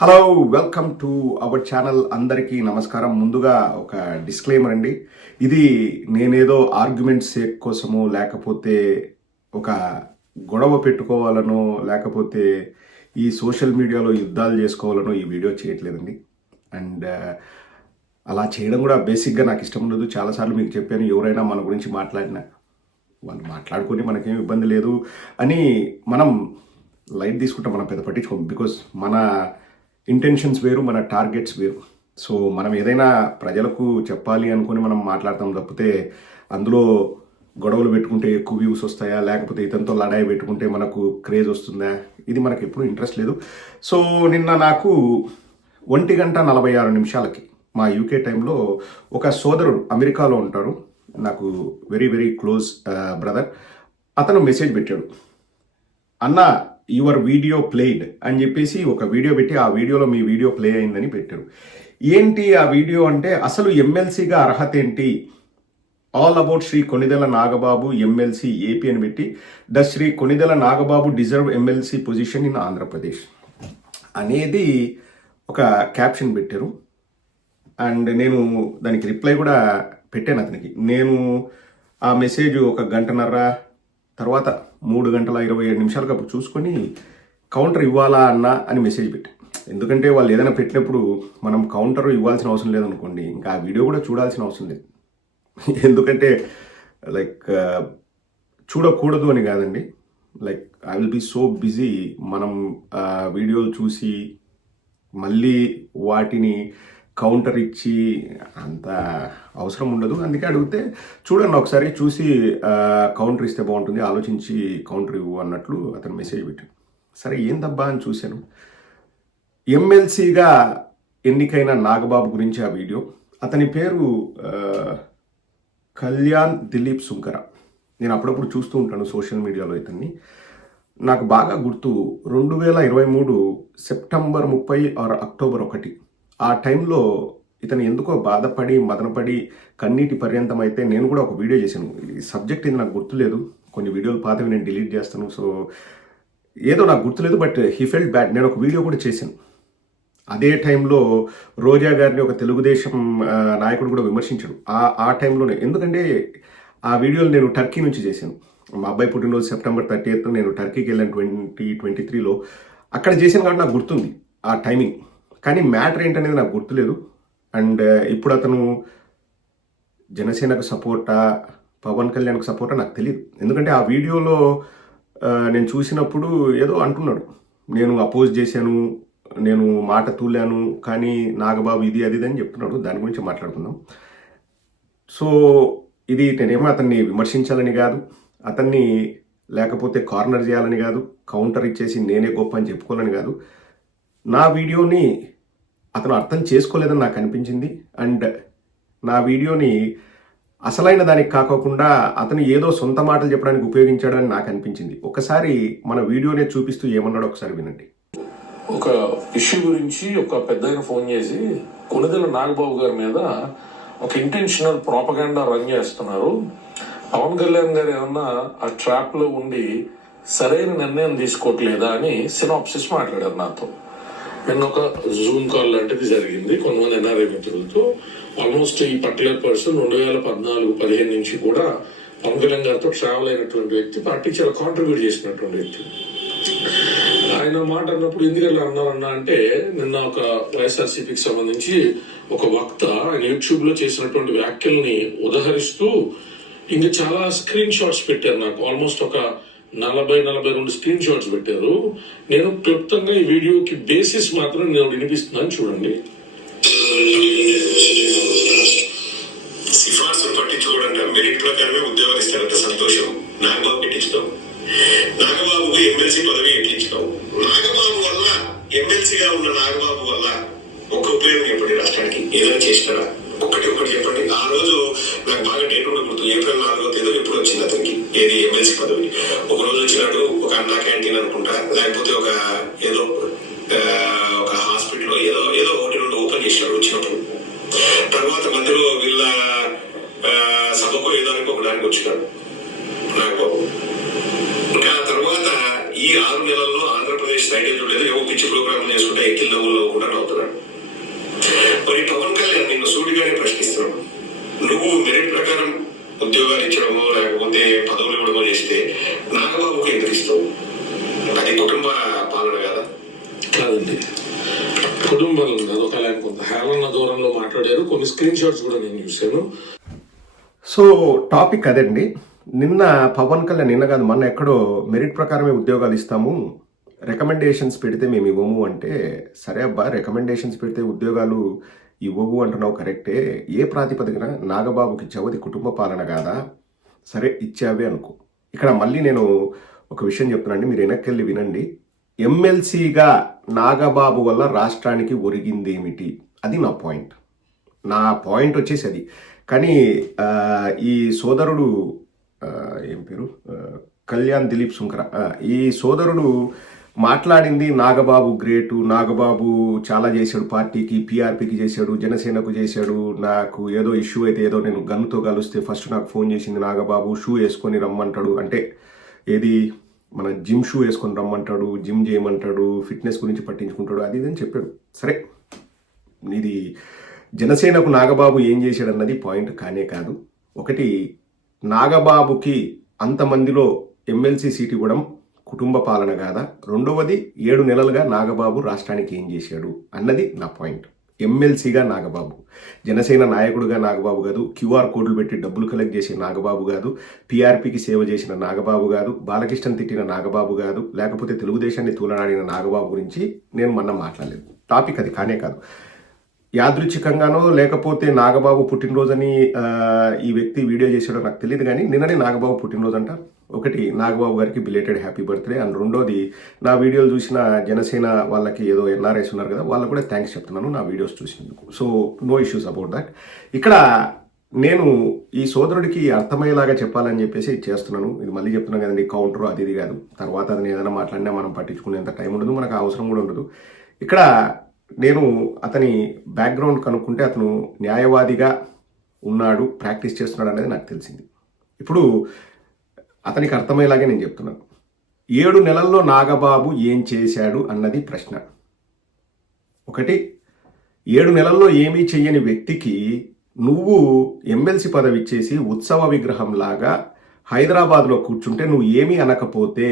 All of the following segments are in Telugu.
Hello welcome to our channel. అందరికీ నమస్కారం. ముందుగా ఒక డిస్క్లైమర్ అండి. ఇది నేనేదో ఆర్గ్యుమెంట్ సేక్ కోసమో లేకపోతే ఒక గొడవ పెట్టుకోవాలనో లేకపోతే ఈ సోషల్ మీడియాలో యుద్ధాలు చేసుకోవాలనో ఈ వీడియో చేయట్లేదండి. అండ్ అలా చేయడం కూడా బేసిక్గా నాకు ఇష్టం ఉండదు. చాలాసార్లు మీకు చెప్పాను, ఎవరైనా మన గురించి మాట్లాడినా వాళ్ళు మాట్లాడుకొని మనకేం ఇబ్బంది లేదు అని మనం లైట్ తీసుకుంటాం, మనం పెద్ద పట్టించుకోం. బికాజ్ మన ఇంటెన్షన్స్ వేరు, మన టార్గెట్స్ వేరు. సో మనం ఏదైనా ప్రజలకు చెప్పాలి అనుకుని మనం మాట్లాడతాం తప్పితే అందులో గొడవలు పెట్టుకుంటే ఎక్కువ వ్యూస్ వస్తాయా లేకపోతే ఇతనితో లడాయి పెట్టుకుంటే మనకు క్రేజ్ వస్తుందా, ఇది మనకు ఎప్పుడూ ఇంట్రెస్ట్ లేదు. సో నిన్న నాకు 1:46 మా యూకే టైంలో ఒక సోదరుడు అమెరికాలో ఉంటారు, నాకు వెరీ వెరీ క్లోజ్ బ్రదర్, అతను మెసేజ్ పెట్టాడు, అన్న యువర్ వీడియో ప్లేడ్ అని చెప్పేసి ఒక వీడియో పెట్టి ఆ వీడియోలో మీ వీడియో ప్లే అయిందని పెట్టారు. ఏంటి ఆ వీడియో అంటే, అసలు ఎమ్మెల్సీగా అర్హత ఏంటి, all about Shri Konidela Nagababu MLC AP అని పెట్టి the Shri Konidela Nagababu deserve MLC position in Andhra Pradesh అనేది ఒక క్యాప్షన్ పెట్టారు. అండ్ నేను దానికి రిప్లై కూడా పెట్టాను అతనికి. నేను ఆ మెసేజ్ ఒక గంటన్నర తర్వాత 3:27 అప్పుడు చూసుకొని కౌంటర్ ఇవ్వాలా అన్నా అని మెసేజ్ పెట్టి, ఎందుకంటే వాళ్ళు ఏదైనా పెట్టినప్పుడు మనం కౌంటర్ ఇవ్వాల్సిన అవసరం లేదనుకోండి, ఇంకా ఆ వీడియో కూడా చూడాల్సిన అవసరం లేదు. ఎందుకంటే లైక్ చూడకూడదు అని కాదండి, like I will be so busy, మనం వీడియోలు చూసి మళ్ళీ వాటిని కౌంటర్ ఇచ్చి అంత అవసరం ఉండదు. అందుకే అడిగితే చూడండి ఒకసారి, చూసి కౌంటర్ ఇస్తే బాగుంటుంది, ఆలోచించి కౌంటర్ ఇవ్వు అన్నట్లు అతను మెసేజ్ పెట్టాడు. సరే ఏందబ్బా అని చూశాను. ఎమ్మెల్సీగా ఎన్నికైన నాగబాబు గురించి ఆ వీడియో. అతని పేరు కళ్యాణ్ దిలీప్ సుంకర. నేను అప్పుడప్పుడు చూస్తూ ఉంటాను సోషల్ మీడియాలో ఇతన్ని. నాకు బాగా గుర్తు 2023 సెప్టెంబర్ 30 ఆర్ అక్టోబర్ 1 ఆ టైంలో ఇతను ఎందుకో బాధపడి మదనపడి కన్నీటి పర్యంతం అయితే నేను కూడా ఒక వీడియో చేశాను. ఈ సబ్జెక్ట్ ఇది నాకు గుర్తులేదు, కొన్ని వీడియోలు పాతవి నేను డిలీట్ చేస్తాను, సో ఏదో నాకు గుర్తులేదు, బట్ హీ ఫెల్ట్ బ్యాడ్. నేను ఒక వీడియో కూడా చేశాను అదే టైంలో. రోజా గారిని ఒక తెలుగుదేశం నాయకుడు కూడా విమర్శించాడు ఆ టైంలోనే. ఎందుకంటే ఆ వీడియోలు నేను టర్కీ నుంచి చేశాను. మా అబ్బాయి పుట్టినరోజు సెప్టెంబర్ 30 నేను టర్కీకి వెళ్ళాను 2023లో. అక్కడ చేశాను కాబట్టి నాకు గుర్తుంది ఆ టైమింగ్, కానీ మ్యాటర్ ఏంటనేది నాకు గుర్తులేదు. అండ్ ఇప్పుడు అతను జనసేనకు సపోర్టా పవన్ కళ్యాణ్కు సపోర్టా నాకు తెలియదు. ఎందుకంటే ఆ వీడియోలో నేను చూసినప్పుడు ఏదో అంటున్నాడు, నేను అపోజ్ చేశాను, నేను మాట తూలాను, కానీ నాగబాబు ఇది అది అని చెప్తున్నాడు. దాని గురించి మాట్లాడుకుందాం. సో ఇది నేనేమో అతన్ని విమర్శించాలని కాదు, అతన్ని లేకపోతే కార్నర్ చేయాలని కాదు, కౌంటర్ ఇచ్చేసి నేనే గొప్ప అని చెప్పుకోవాలని కాదు. నా వీడియోని అతను అర్థం చేసుకోలేదని నాకు అనిపించింది. అండ్ నా వీడియోని అసలైన దానికి కాకోకుండా అతను ఏదో సొంత మాటలు చెప్పడానికి ఉపయోగించాడని నాకు అనిపించింది. ఒకసారి మన వీడియోనే చూపిస్తూ ఏమన్నాడో ఒకసారి వినండి. ఒక ఇష్యూ గురించి ఒక పెద్ద ఫోన్ చేసి కొణిదెల నాగబాబు గారి మీద ఒక ఇంటెన్షనల్ ప్రాపగాండా రన్ చేస్తున్నారు, పవన్ కళ్యాణ్ గారు ఏమన్నా ఆ ట్రాప్ లో ఉండి సరైన నిర్ణయం తీసుకోవట్లేదా అని సినాప్సిస్ మాట్లాడారు నాతో. నిన్న ఒక జూమ్ కాల్ లాంటిది జరిగింది కొంతమంది ఎన్ఆర్ఐ మిత్రులతో. ఆల్మోస్ట్ ఈ పర్టికులర్ పర్సన్ 2014-15 నుంచి కూడా పవన్ కళ్యాణ్ గారితో ట్రావెల్ అయినటువంటి వ్యక్తి, పార్టీ చాలా కాంట్రిబ్యూట్ చేసినటువంటి వ్యక్తి. ఆయన మాట అన్నప్పుడు ఎందుకలా అన్నారన్నా అంటే, నిన్న ఒక వైఎస్ఆర్సీపీకి సంబంధించి ఒక వక్త ఆయన యూట్యూబ్ లో చేసినటువంటి వ్యాఖ్యల్ని ఉదహరిస్తూ ఇంకా చాలా స్క్రీన్ షాట్స్ పెట్టారు నాకు. ఆల్మోస్ట్ ఒక 40-42 స్క్రీన్ షాట్స్ పెట్టారు. నేను క్లుప్తంగా ఈ వీడియోకి బేసిస్ మాత్రం నేను వినిపిస్తున్నాను, చూడండి. సిఫార్సులు పట్టించుకోవడంట, మెరిట్ ప్రకారమే ఉద్యోగాలు ఇస్తారంట, సంతోషం. నాగబాబు పెట్టించుతాం, నాగబాబుకు ఎమ్మెల్సీ పదవి ఎట్లించుతావు. నాగబాబు వల్ల, ఎమ్మెల్సీగా ఉన్న నాగబాబు వల్ల ఒక ఉపయోగం చెప్పండి రాష్ట్రానికి, ఏదైనా చేసినారా? ఒకటి చెప్పండి. ఆ రోజు నాకు బాగా డేట్ కూడా గుర్తు, ఏప్రిల్ 4వ తేదీ ఎప్పుడు వచ్చింది అతనికి ఏది ఎమ్మెల్సీ పదవి. ఒక రోజు వచ్చినాడు, ఒక అన్నా క్యాంటీన్ అనుకుంటా, లేకపోతే ఒక ఏదో ఒక హాస్పిటల్ ఏదో ఒకటి రెండు ఓపెన్ చేసినాడు వచ్చినప్పుడు. తర్వాత మధ్యలో వీళ్ళ సభకు ఏదో అనుకోవడానికి వచ్చినాడు నాగబాబు. ఇంకా తర్వాత ఈ 6 నెలల్లో ఆంధ్రప్రదేశ్ రైల్వే చూడలేదు, ఏవో పిచ్చి ప్రోగ్రామ్ చేసుకుంటా ఎక్కిల్ నవ్వులు నవ్వుకుంటా నవ్వుతున్నాడు. మరి పవన్ కళ్యాణ్ నిన్ను సూటిగానే ప్రశ్నిస్తున్నాడు. నువ్వు మెరిట్ ప్రకారం ఉద్యోగాలు ఇచ్చడమో లేకపోతే పదవులు ఇవ్వడమో చేస్తే నాగబాబుకు ఎందుకు ఇస్తావు? అది కుటుంబ పాలన కదా? కాదండి, కుటుంబాలు కాదు. ఒక ఆయన కొంత హేళన దూరంలో మాట్లాడారు. కొన్ని స్క్రీన్ షాట్స్ కూడా నేను చూశాను. సో టాపిక్ అదండి. నిన్న పవన్ కళ్యాణ్, నిన్న కాదు మొన్న ఎక్కడో మెరిట్ ప్రకారమే ఉద్యోగాలు ఇస్తాము, రికమెండేషన్స్ పెడితే మేము ఇవ్వము అంటే, సరే అబ్బా రికమెండేషన్స్ పెడితే ఉద్యోగాలు ఇవ్వవు అంటున్నావు కరెక్టే, ఏ ప్రాతిపదికన నాగబాబుకి ఇచ్చావు? అది కుటుంబ పాలన కాదా? సరే ఇచ్చావే అనుకో. ఇక్కడ మళ్ళీ నేను ఒక విషయం చెప్తున్నానండి, మీరు వెనక్కి వినండి. ఎమ్మెల్సీగా నాగబాబు వల్ల రాష్ట్రానికి ఒరిగిందేమిటి? అది నా పాయింట్. నా పాయింట్ వచ్చేసి అది. కానీ ఈ సోదరుడు ఏం పేరు, కళ్యాణ్ దిలీప్ సుంకర, ఈ సోదరుడు మాట్లాడింది నాగబాబు గ్రేటు, నాగబాబు చాలా చేశాడు పార్టీకి, పీఆర్పీకి చేశాడు, జనసేనకు చేశాడు, నాకు ఏదో ఇష్యూ అయితే ఏదో నేను గన్నుతో కలిస్తే ఫస్ట్ నాకు ఫోన్ చేసింది నాగబాబు, షూ వేసుకొని రమ్మంటాడు, అంటే ఏది మన జిమ్ షూ వేసుకొని రమ్మంటాడు, జిమ్ చేయమంటాడు, ఫిట్నెస్ గురించి పట్టించుకుంటాడు, అది ఇది అని చెప్పాడు. సరే, ఇది జనసేనకు నాగబాబు ఏం చేశాడు అన్నది పాయింట్ కానే కాదు. ఒకటి, నాగబాబుకి అంతమందిలో ఎమ్మెల్సీ సీట్ ఇవ్వడం కుటుంబ పాలన కాదా? రెండవది, 7 నెలలుగా నాగబాబు రాష్ట్రానికి ఏం చేశాడు అన్నది నా పాయింట్. ఎమ్మెల్సీగా నాగబాబు, జనసేన నాయకుడుగా నాగబాబు కాదు, క్యూఆర్ కోడ్లు పెట్టి డబ్బులు కలెక్ట్ చేసే నాగబాబు కాదు, పీఆర్పీకి సేవ చేసిన నాగబాబు కాదు, బాలకృష్ణ తిట్టిన నాగబాబు కాదు, లేకపోతే తెలుగుదేశాన్ని తూలనాడిన నాగబాబు గురించి నేను మొన్న మాట్లాడలేదు. టాపిక్ అది కానే కాదు. యాదృచ్ఛికంగానో లేకపోతే నాగబాబు పుట్టినరోజని ఈ వ్యక్తి వీడియో చేసాడో నాకు తెలియదు, కానీ నిన్ననే నాగబాబు పుట్టినరోజు అంట. ఒకటి, నాగబాబు గారికి బిలేటెడ్ హ్యాపీ బర్త్డే. అండ్ రెండోది, నా వీడియోలు చూసిన జనసేన వాళ్ళకి ఏదో ఎన్ఆర్ఐస్ ఉన్నారు కదా, వాళ్ళకు కూడా థ్యాంక్స్ చెప్తున్నాను నా వీడియోస్ చూసినందుకు. So no issues about that. ఇక్కడ నేను ఈ సోదరుడికి అర్థమయ్యేలాగా చెప్పాలని చెప్పేసి చేస్తున్నాను. ఇది మళ్ళీ చెప్తున్నాను కదండి, కౌంటర్ అది ఇది కాదు. తర్వాత అతను ఏదైనా మాట్లాడినా మనం పట్టించుకునేంత టైం ఉండదు, మనకు అవసరం కూడా ఉండదు. ఇక్కడ నేను అతని బ్యాక్గ్రౌండ్ కనుక్కుంటే అతను న్యాయవాదిగా ఉన్నాడు, ప్రాక్టీస్ చేస్తున్నాడు అనేది నాకు తెలిసింది. ఇప్పుడు అతనికి అర్థమయ్యేలాగే నేను చెప్తున్నాను. 7 నెలల్లో నాగబాబు ఏం చేశాడు అన్నది ప్రశ్న. ఒకటి, 7 నెలల్లో ఏమీ చెయ్యని వ్యక్తికి నువ్వు ఎమ్మెల్సీ పదవి ఇచ్చేసి ఉత్సవ విగ్రహంలాగా హైదరాబాద్లో కూర్చుంటే నువ్వు ఏమీ అనకపోతే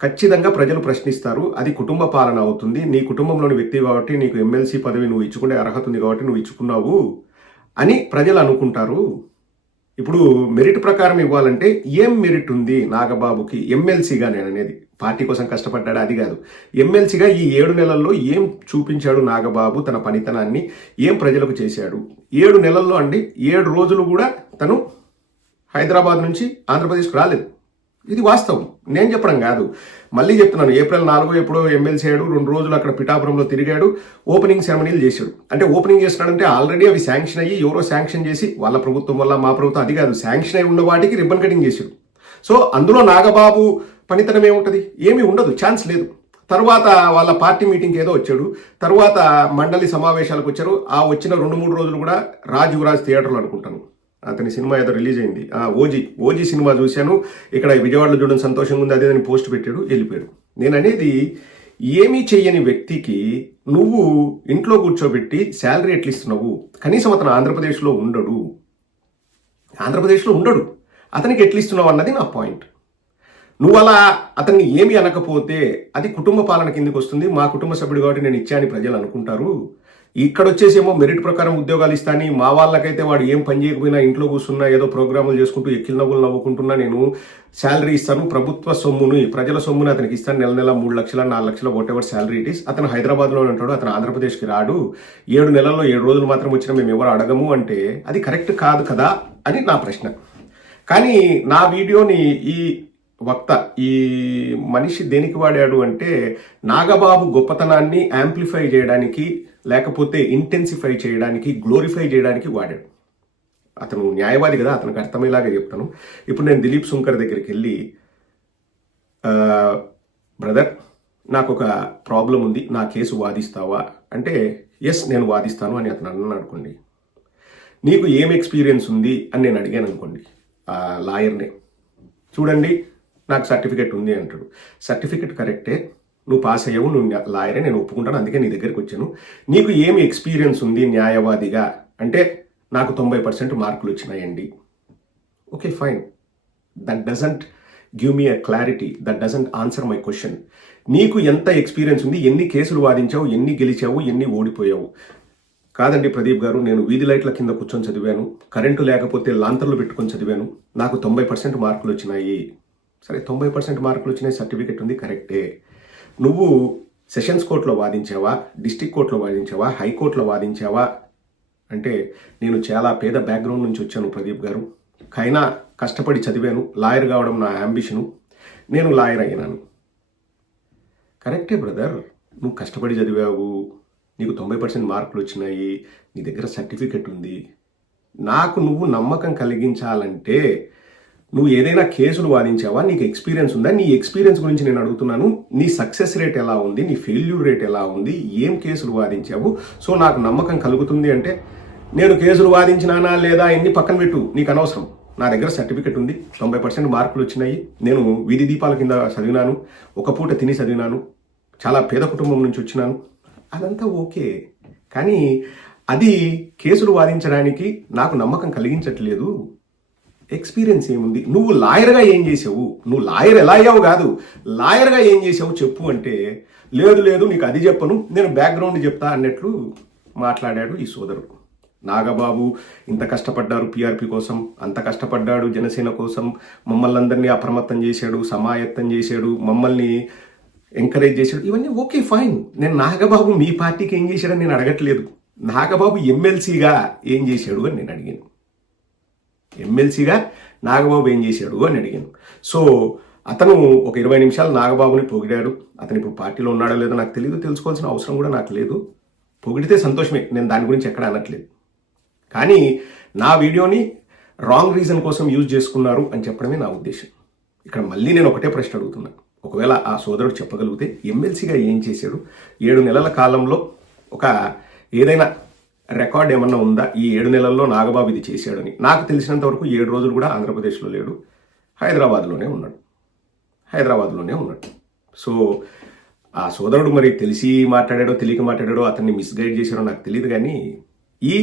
ఖచ్చితంగా ప్రజలు ప్రశ్నిస్తారు. అది కుటుంబ పాలన అవుతుంది. నీ కుటుంబంలోని వ్యక్తి కాబట్టి నీకు ఎమ్మెల్సీ పదవి నువ్వు ఇచ్చుకునే అర్హత ఉంది కాబట్టి నువ్వు ఇచ్చుకున్నావు అని ప్రజలు అనుకుంటారు. ఇప్పుడు మెరిట్ ప్రకారం ఇవ్వాలంటే ఏం మెరిట్ ఉంది నాగబాబుకి ఎమ్మెల్సీగా? నేను అనేది పార్టీ కోసం కష్టపడ్డాడు అది కాదు. ఎమ్మెల్సీగా ఈ 7 నెలల్లో ఏం చూపించాడు నాగబాబు? తన పనితనాన్ని ఏం ప్రజలకు చేశాడు? 7 నెలల్లో అండి, 7 రోజులు కూడా తను హైదరాబాద్ నుంచి ఆంధ్రప్రదేశ్కి రాలేదు. ఇది వాస్తవం, నేను చెప్పడం కాదు. మళ్ళీ చెప్తున్నాను, ఏప్రిల్ 4 ఎప్పుడో ఎమ్మెల్సీ అయ్యాడు, 2 రోజులు అక్కడ పిఠాపురంలో తిరిగాడు, ఓపెనింగ్ సెరమనీలు చేశాడు. అంటే ఓపెనింగ్ చేస్తున్నాడంటే ఆల్రెడీ అవి శాంక్షన్ అయ్యి ఎవరో శాంక్షన్ చేసి, వాళ్ళ ప్రభుత్వం వల్ల మా ప్రభుత్వం అది కాదు, శాంక్షన్ అయి ఉన్న వాటికి రిబ్బన్ కటింగ్ చేశాడు. సో అందులో నాగబాబు పనితనం ఏముంటుంది? ఏమీ ఉండదు, ఛాన్స్ లేదు. తర్వాత వాళ్ళ పార్టీ మీటింగ్కి ఏదో వచ్చాడు, తర్వాత మండలి సమావేశాలకు వచ్చారు. ఆ వచ్చిన 2-3 రోజులు కూడా రాజ్ యువరాజ్ థియేటర్లో అనుకుంటాను అతని సినిమా ఏదో రిలీజ్ అయింది, ఓజీ సినిమా చూశాను, ఇక్కడ విజయవాడలో చూడడం సంతోషంగా ఉంది అదేదని పోస్ట్ పెట్టాడు, వెళ్ళిపోయాడు. నేను అనేది, ఏమీ చెయ్యని వ్యక్తికి నువ్వు ఇంట్లో కూర్చోబెట్టి శాలరీ ఎట్లా ఇస్తున్నావు? కనీసం అతను ఆంధ్రప్రదేశ్లో ఉండడు, అతనికి ఎట్లా ఇస్తున్నావు అన్నది నా పాయింట్. నువ్వు అలా అతన్ని ఏమి అనకపోతే అది కుటుంబ పాలన కిందకి వస్తుంది. మా కుటుంబ సభ్యుడు కాబట్టి నేను ఇచ్చాని ప్రజలు అనుకుంటారు. ఇక్కడ వచ్చేసేమో మెరిట్ ప్రకారం ఉద్యోగాలు ఇస్తాని, మా వాళ్ళకైతే వాడు ఏం పని చేయకపోయినా ఇంట్లో కూర్చున్నా ఏదో ప్రోగ్రాములు చేసుకుంటూ ఎక్కిల నవ్వులు నవ్వుకుంటున్నా నేను శాలరీ ఇస్తాను, ప్రభుత్వ సొమ్ముని ప్రజల సొమ్ముని అతనికి ఇస్తాను, నెల 3 లక్షల 4 లక్షల what ever salary it is. అతను హైదరాబాద్లో ఉంటాడు, అతను ఆంధ్రప్రదేశ్కి రాడు, 7 నెలల్లో 7 రోజులు మాత్రం వచ్చినా మేము ఎవరు అడగము అంటే అది కరెక్ట్ కాదు కదా అని నా ప్రశ్న. కానీ నా వీడియోని ఈ వక్త, ఈ మనిషి దేనికి వాడాడు అంటే నాగబాబు గొప్పతనాన్ని యాంప్లిఫై చేయడానికి, లేకపోతే ఇంటెన్సిఫై చేయడానికి, గ్లోరిఫై చేయడానికి వాడాడు. అతను న్యాయవాది కదా, అతనికి అర్థమయ్యేలాగా చెప్తాను. ఇప్పుడు నేను దిలీప్ సుంకర్ దగ్గరికి వెళ్ళి, బ్రదర్ నాకు ఒక ప్రాబ్లం ఉంది, నా కేసు వాదిస్తావా అంటే, ఎస్ నేను వాదిస్తాను అని అతను అన్నాను అనుకోండి. నీకు ఏం ఎక్స్పీరియన్స్ ఉంది అని నేను అడిగాను అనుకోండి ఆ లాయర్నే, చూడండి నాకు సర్టిఫికెట్ ఉంది అంటాడు. సర్టిఫికెట్ కరెక్టే, నువ్వు పాస్ అయ్యావు, నువ్వు లాయరే, నేను ఒప్పుకుంటాను, అందుకే నీ దగ్గరికి వచ్చాను. నీకు ఏమి ఎక్స్పీరియన్స్ ఉంది న్యాయవాదిగా అంటే నాకు 90% మార్కులు వచ్చినాయండి. Okay fine, that doesn't give me a clarity, that doesn't answer my question. నీకు ఎంత ఎక్స్పీరియన్స్ ఉంది, ఎన్ని కేసులు వాదించావు, ఎన్ని గెలిచావు, ఎన్ని ఓడిపోయావు? కాదండి ప్రదీప్ గారు, నేను వీధి లైట్ల కింద కూర్చొని చదివాను, కరెంటు లేకపోతే లాంతర్లు పెట్టుకొని చదివాను, నాకు 90% మార్కులు వచ్చినాయి. సరే 90% మార్కులు వచ్చినాయి, సర్టిఫికెట్ ఉంది, కరెక్టే. నువ్వు సెషన్స్ కోర్టులో వాదించావా, డిస్ట్రిక్ట్ కోర్టులో వాదించావా, హైకోర్టులో వాదించావా అంటే నేను చాలా పేద బ్యాక్గ్రౌండ్ నుంచి వచ్చాను ప్రదీప్ గారు, కైనా కష్టపడి చదివాను, లాయర్ కావడం నా అంబిషను, నేను లాయర్ అయినాను. కరెక్టే బ్రదర్, నువ్వు కష్టపడి చదివావు, నీకు 90% మార్కులు వచ్చినాయి, నీ దగ్గర సర్టిఫికెట్ ఉంది. నాకు నువ్వు నమ్మకం కలిగించాలంటే నువ్వు ఏదైనా కేసులు వాదించావా, నీకు ఎక్స్పీరియన్స్ ఉందా? నీ ఎక్స్పీరియన్స్ గురించి నేను అడుగుతున్నాను. నీ సక్సెస్ రేట్ ఎలా ఉంది, నీ ఫెయిల్యూర్ రేట్ ఎలా ఉంది, ఏం కేసులు వాదించావు? సో నాకు నమ్మకం కలుగుతుంది అంటే నేను కేసులు వాదించినానా లేదా ఎన్ని పక్కన పెట్టు, నీకు అనవసరం. నా దగ్గర సర్టిఫికెట్ ఉంది, 90% మార్కులు వచ్చినాయి, నేను వీధి దీపాల కింద చదివినాను, ఒక పూట తిని చదివినాను, చాలా పేద కుటుంబం నుంచి వచ్చినాను, అదంతా ఓకే. కానీ అది కేసులు వాదించడానికి నాకు నమ్మకం కలిగించట్లేదు. ఎక్స్పీరియన్స్ ఏముంది? నువ్వు లాయర్గా ఏం చేసావు, నువ్వు లాయర్ ఎలా అయ్యావు కాదు, లాయర్గా ఏం చేసావు చెప్పు అంటే లేదు లేదు నీకు అది చెప్పను, నేను బ్యాక్గ్రౌండ్ చెప్తా అన్నట్లు మాట్లాడాడు ఈ సోదరుడు. నాగబాబు ఇంత కష్టపడ్డారు పిఆర్పి కోసం, అంత కష్టపడ్డాడు జనసేన కోసం, మమ్మల్ని అందరినీ అప్రమత్తం చేశాడు, సమాయత్తం చేశాడు, మమ్మల్ని ఎంకరేజ్ చేశాడు, ఇవన్నీ ఓకే ఫైన్. నేను నాగబాబు మీ పార్టీకి ఏం చేశాడని నేను అడగట్లేదు, నాగబాబు ఎమ్మెల్సీగా ఏం చేశాడు అని నేను అడిగాను. ఎమ్మెల్సీగా నాగబాబు ఏం చేశాడు అని అడిగాను. సో అతను ఒక 20 నిమిషాలు నాగబాబుని పొగిడాడు. అతను ఇప్పుడు పార్టీలో ఉన్నాడో లేదో నాకు తెలియదు, తెలుసుకోవాల్సిన అవసరం కూడా నాకు లేదు. పొగిడితే సంతోషమే, నేను దాని గురించి ఎక్కడ అనట్లేదు. కానీ నా వీడియోని రాంగ్ రీజన్ కోసం యూజ్ చేసుకున్నారు అని చెప్పడమే నా ఉద్దేశం. ఇక్కడ మళ్ళీ నేను ఒకటే ప్రశ్న అడుగుతున్నాను. ఒకవేళ ఆ సోదరుడు చెప్పగలిగితే ఎమ్మెల్సీగా ఏం చేశాడు, 7 నెలల కాలంలో ఒక ఏదైనా రికార్డ్ ఏమన్నా ఉందా, ఈ 7 నెలల్లో నాగబాబు ఇది చేశాడని? నాకు తెలిసినంత వరకు 7 రోజులు కూడా ఆంధ్రప్రదేశ్లో లేడు, హైదరాబాద్లోనే ఉన్నాడు. సో ఆ సోదరుడు మరి తెలిసి మాట్లాడాడో తెలియక మాట్లాడాడో, అతన్ని మిస్గైడ్ చేశాడో నాకు తెలియదు. కానీ ఈ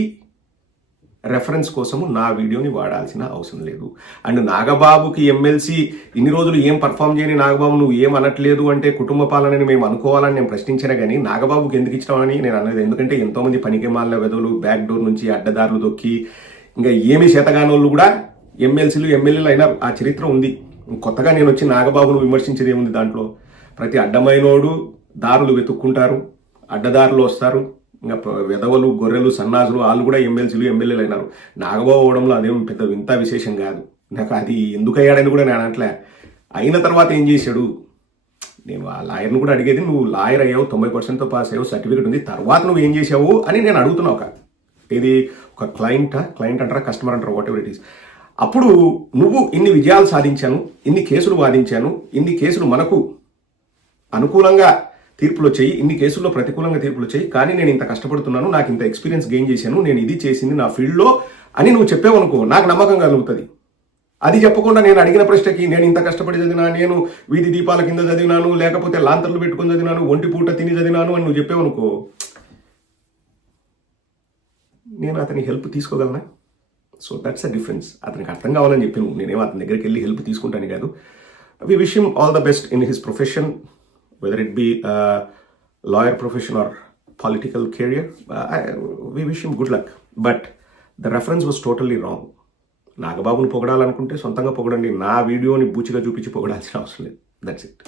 రెఫరెన్స్ కోసము నా వీడియోని వాడాల్సిన అవసరం లేదు. అండ్ నాగబాబుకి ఎమ్మెల్సీ ఇన్ని రోజులు ఏం పర్ఫామ్ చేయని నాగబాబు నువ్వు ఏం అనట్లేదు అంటే కుటుంబ పాలనని మేము అనుకోవాలని నేను ప్రశ్నించాను. కానీ నాగబాబుకి ఎందుకు ఇచ్చినామని నేను అన్నది. ఎందుకంటే ఎంతోమంది పనికిమాలిన వెధవులు బ్యాక్ డోర్ నుంచి అడ్డదారులు దొక్కి ఇంకా ఏమి చేతగానోళ్ళు కూడా ఎమ్మెల్సీలు ఎమ్మెల్యేలు అయినారు. ఆ చరిత్ర ఉంది. కొత్తగా నేను వచ్చి నాగబాబును విమర్శించేది ఏముంది దాంట్లో? ప్రతి అడ్డమైనోడు దారులు వెతుక్కుంటారు, అడ్డదారులు వస్తారు, ఇంకా వెధవలు గొర్రెలు సన్నాసులు వాళ్ళు కూడా ఎమ్మెల్సీలు ఎమ్మెల్యేలు అయినారు. నాగబాబు అవడంలో అదేం పెద్ద వింత విశేషం కాదు. నాకు అది ఎందుకు అయ్యాడని కూడా నేను అనట్లే. అయిన తర్వాత ఏం చేశాడు, నేను ఆ లాయర్ను కూడా అడిగేది, నువ్వు లాయర్ అయ్యావు, 90%తో పాస్ అయ్యావు, సర్టిఫికేట్ ఉంది, తర్వాత నువ్వు ఏం చేసావు అని నేను అడుగుతున్నావు. ఇది ఒక క్లయింట్ అంటారా, కస్టమర్ అంటారా, వాట్ ఎవర్ ఇట్ ఈస్. అప్పుడు నువ్వు ఇన్ని విజయాలు సాధించాను, ఇన్ని కేసులు వాదించాను, ఇన్ని కేసులు మనకు అనుకూలంగా తీర్పులు వచ్చాయి, ఇన్ని కేసుల్లో ప్రతికూలంగా తీర్పులు వచ్చాయి, కానీ నేను ఇంత కష్టపడుతున్నాను, నాకు ఇంత ఎక్స్పీరియన్స్ గెయిన్ చేశాను, నేను ఇది చేసింది నా ఫీల్డ్లో అని నువ్వు చెప్పావనుకో నాకు నమ్మకం కలుగుతుంది. అది చెప్పకుండా నేను అడిగిన ప్రశ్నకి నేను ఇంత కష్టపడి చదివినా, నేను వీధి దీపాల కింద చదివినాను, లేకపోతే లాంతర్లు పెట్టుకొని చదివినాను, ఒంటి పూట తిని చదివినాను అని నువ్వు చెప్పావనుకో నేను అతని హెల్ప్ తీసుకోగలనా? So that's a difference. అతనికి అర్థం కావాలని చెప్పి నేనేమో అతని దగ్గరికి వెళ్ళి హెల్ప్ తీసుకుంటాను కాదు. We wish him all the best in his profession, whether it be a lawyer profession or political career. We wish him good luck. But the reference was totally wrong. నాగబాబుని పొగడాలనుకుంటే సొంతంగా పొగడండి, నా వీడియోని బూచిగా చూపించి పొగడాల్సిన అవసరం లేదు. That's it.